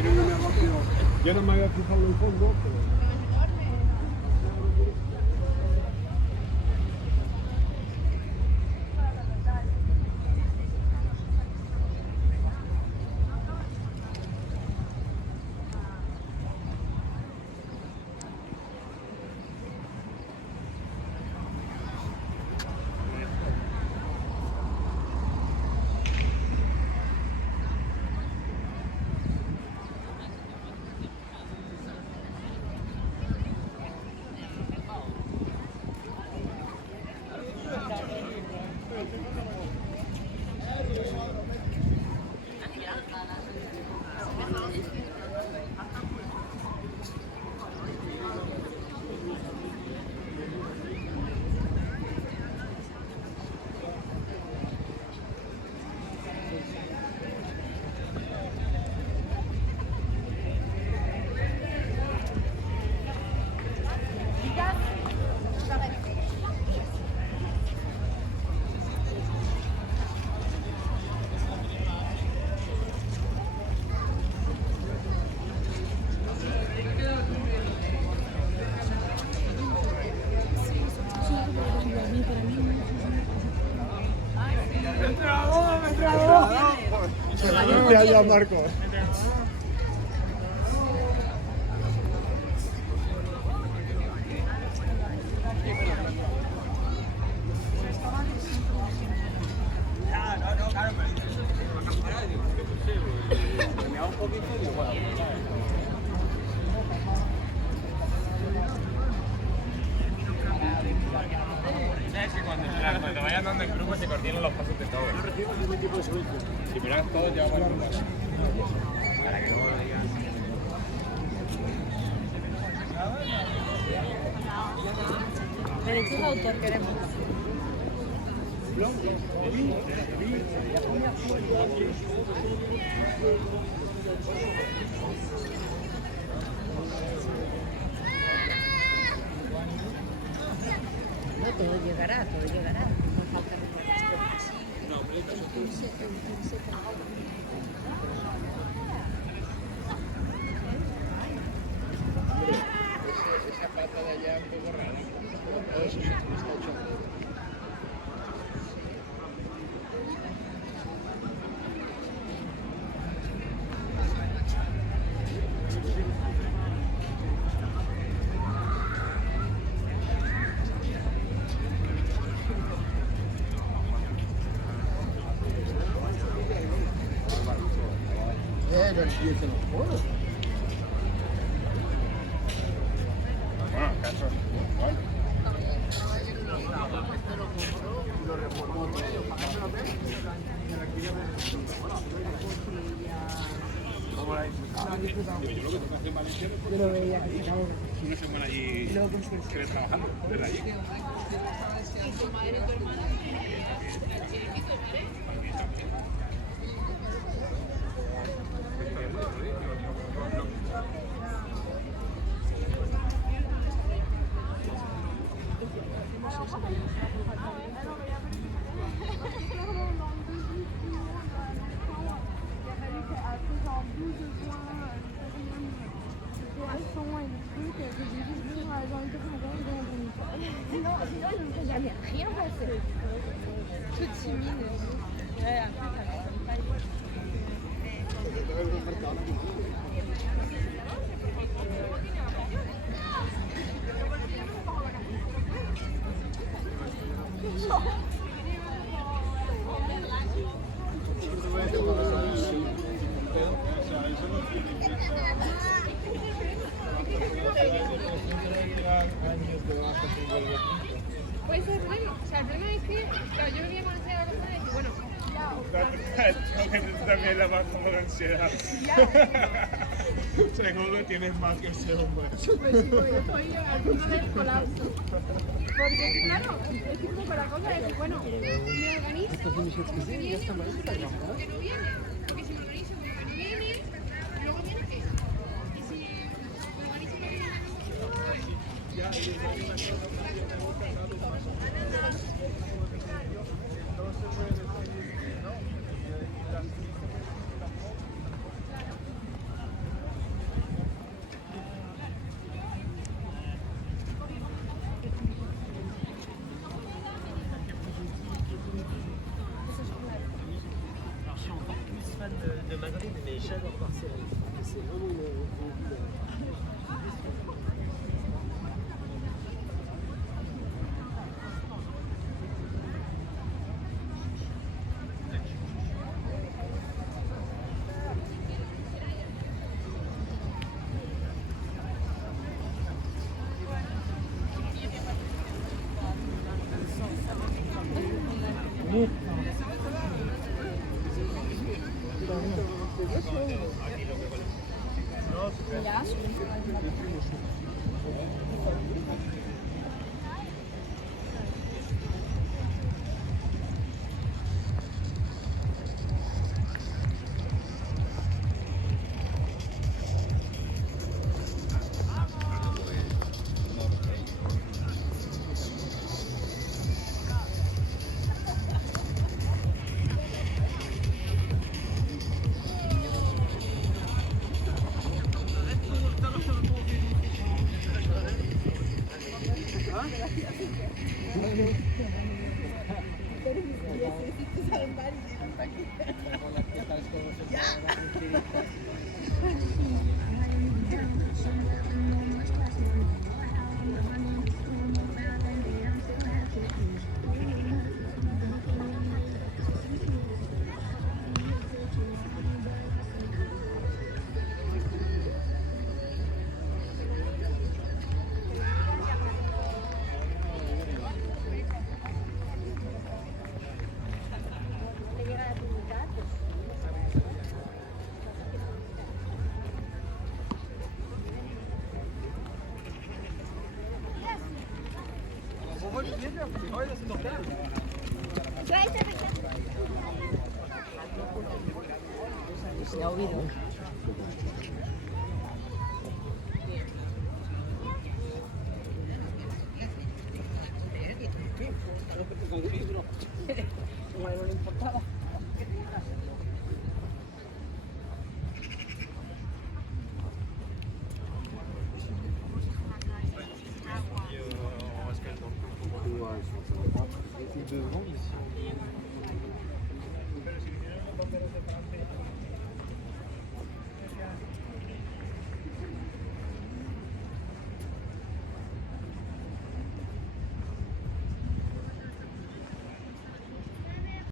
Tiene una rápido. Yo no me había fijado en el fondo, pero... Ya, Marco. Cuando vayan andando en grupo se coordinan los pasos de todos. No recibo ningún tipo de servicio. Si miran todos ya van a mandar. Para que luego lo digan. Derechos de autor queremos. No, todo llegará, todo llegará. No falta Esa pata de allá es un poco rara. Eso sí, está hecho. Dan zie je het nog horen. Yo lo veía que estaba Una semana allí trabajando, ¿verdad? Allí. Tu madre y tu hermana. Non, sinon il ne peut jamais rien passer. Toute timide. Ouais, après, ça ne pas. Pues el problema, o sea, el problema es que, claro, yo venía con ansiedad de vacaciones y dije, bueno, Creo que tú también la más como de ansiedad. Seguro tienes más que ese hombre. pues sí, pues yo estoy al punto del colapso. Porque, claro, es un poco la cosa de que, bueno, me organizo, como que viene, como que no viene. Porque si me organizo, como que no viene, y luego viene qué. Y si me organizo, no viene Mais j'adore Barcelone. C'est vraiment une ville. Ja. Snel wieder. Ouais, je pense que ça va pas. C'est devant ici.